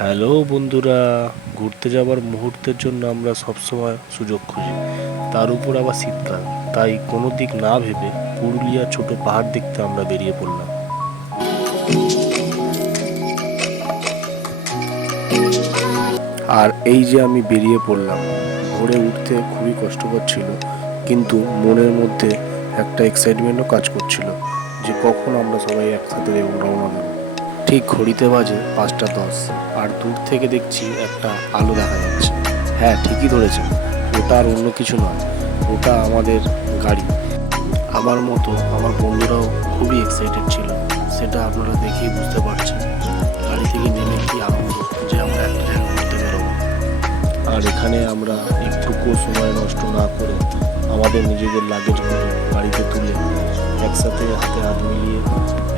Hello বন্ধুরা, ঘুরতে যাবার মুহূর্তের জন্য আমরা সবসময় সুযোগ খুঁজি। তার উপর আবার শীতকাল, তাই কোনো দিক না ভেবে পুরুলিয়া ছোট পাহাড় দেখতে আমরা বেরিয়ে পড়লাম। আর এই যে আমি বেরিয়ে পড়লাম, ভোরে উঠতে খুবই কষ্টকর ছিল, কিন্তু মনের মধ্যে একটা এক্সাইটমেন্টও কাজ করছিল যে কখন আমরা সবাই একসাথে রওনা দেব। ঠিক ঘড়িতে বাজে 5:10, আর দূর থেকে দেখছি একটা আলো দেখা যাচ্ছে। হ্যাঁ, ঠিকই ধরেছেন, ওটা আর অন্য কিছু নয়, ওটা আমাদের গাড়ি। আমার মতো আমার বন্ধুরাও খুবই এক্সাইটেড ছিল, সেটা আপনারা দেখেই বুঝতে পারছেন। গাড়ি থেকে নেমে কি আনন্দ যে আমরা একটা জায়গায় ঘুরতে বেরোবো। আর এখানে আমরা একটুকু সময় নষ্ট না করে আমাদের নিজেদের লাগেজগুলো গাড়িতে তুলে একসাথে হাতে হাত মিলিয়ে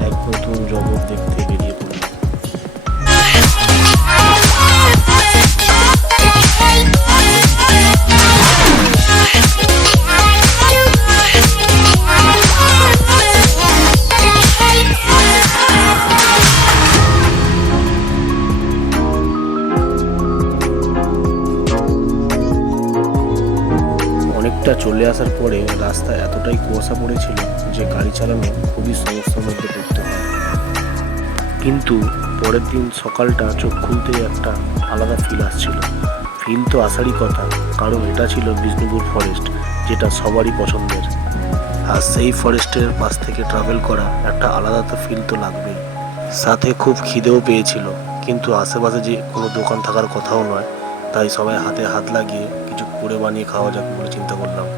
এক নতুন জগৎ দেখতে বেরিয়ে পড়ি। অনেকটা চলে আসার পরে রাস্তায় এতটাই কুয়াশা পড়েছিল যে গাড়ি চালানো খুবই সমস্যার মধ্যে পড়তে হয়। কিন্তু পরের দিন সকালটা চোখ খুলতেই একটা আলাদা ফিল আসছিল। ফিল তো আসারই কথা, কারণ এটা ছিল বিষ্ণুপুর ফরেস্ট, যেটা সবারই পছন্দের। আর সেই ফরেস্টের পাশ থেকে ট্রাভেল করা একটা আলাদা তো ফিল তো লাগবেই। সাথে খুব খিদেও পেয়েছিল, কিন্তু আশেপাশে যে কোনো দোকান থাকার কথাও নয়, তাই সবাই হাতে হাত লাগিয়ে কিছু করে বানিয়ে খাওয়া যাক বলে চিন্তা করলাম।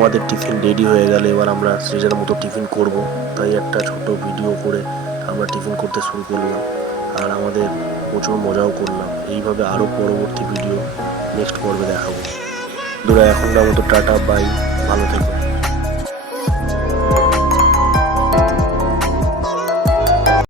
আমাদের টিফিন রেডি হয়ে গেল। এবার আমরা সৃজনের মতো টিফিন করব, তাই একটা ছোট ভিডিও করে আমরা টিফিন করতে শুরু করলাম। আর আমাদের প্রচুর মজাও করলাম। এইভাবে আরও পরবর্তী ভিডিও নেক্সট পর্বে দেখাবো। বন্ধুরা, এখনকার মতো টাটা, বাই, ভালো থেকো।